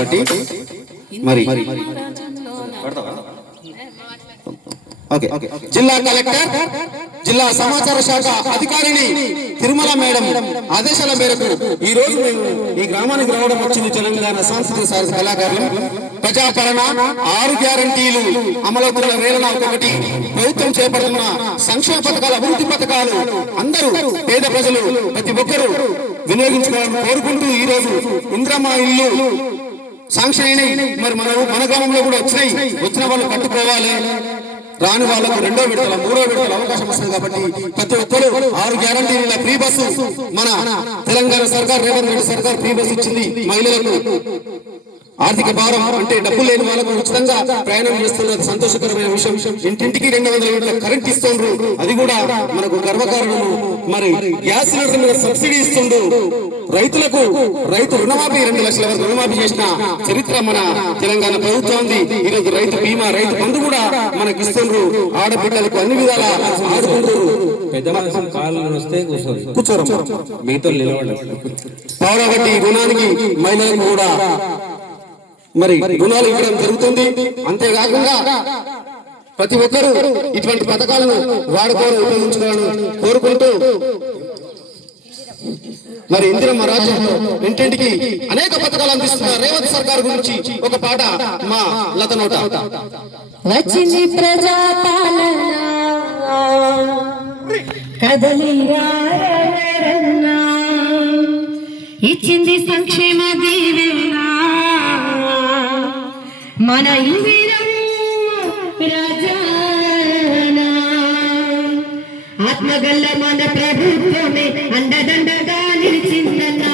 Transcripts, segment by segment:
కాబట్టి మరి జిల్లా కలెక్టర్ జిల్లా సమాచార శాఖ అధికారిని తిరుమల మేడం ఆదేశాల మేరకు ఈ రోజు మేము ఈ గ్రామానికి రావడం వచ్చింది. తెలంగాణ సాంస్కృతిక సారథి కళాకారులు ప్రజాపాలన 6 గ్యారంటీలు అమలవుతున్న వేళ ఒకటి ప్రభుత్వం చేపడుతున్న సంక్షేమ పథకాలు అభివృద్ధి పథకాలు అందరూ పేద ప్రజలు ప్రతి ఒక్కరూ వినియోగించుకోవాలని కోరుకుంటూ ఈ రోజు ఇంద్రమ్మ ఇల్లు శాంక్షన్ అయినాయి. మరి మన గ్రామంలో కూడా వచ్చిన వాళ్ళు కట్టుకోవాలి. రాని వాళ్ళకు 2వ విడతల 3వ విడతల అవకాశం వస్తుంది కాబట్టి ప్రతి ఒక్కరు 6 గ్యారంటీల ఫ్రీ బస్సు మన తెలంగాణ సర్కార్ రేవంత్ రెడ్డి సర్కార్ ఫ్రీ బస్సు ఇచ్చింది. మహిళలకు ఆర్థిక భారం అంటే డబ్బు లేని వాళ్ళకు ఉచితంగా ప్రయాణం చేస్తున్నది సంతోషకరమైన విషయం. ఇంటింటికి 200 యూనిట్ల కరెంట్ ఇస్తుండ్రు, అది కూడా మనకు గర్వకారణము. మరి గ్యాస్ సిలిండర్ మీద సబ్సిడీ ఇస్తుండ్రు. రైతు రుణమాఫీ 2 లక్షల వరకు రుణమాఫీ చేసిన చరిత్ర మన తెలంగాణ ప్రభుత్వంది. ఈరోజు రైతు బీమా రైతు బంధు కూడా మనకి ఇస్తుండ్రు. ఆడబిడ్డలకు అన్ని విధాల ఆదుకుంటారు. కాబట్టి రుణానికి మహిళలకు కూడా మరి రుణాలు ఇవ్వడం జరుగుతుంది. అంతేకాకుండా ప్రతి ఒక్కరూ ఇటువంటి పథకాలను వాడుకోవాలని ఉపయోగించుకోవాలని కోరుకుంటూ మరి ఇందిరమ్మ రాజ్యంలో ఇంటింటికి అనేక పథకాలు అందిస్తున్న రేవంత్ సర్కార్ గురించి ఒక పాట మా లత నోట. వచ్చింది ప్రజాపాలన ఇచ్చింది సంక్షేమ దీవెన మన ఇందిరమ్మ రాజానా ఆత్మగల్ల మన ప్రభుత్వమే అండదండగా నిలిచిందన్నా.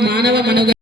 మానవ మనుగడ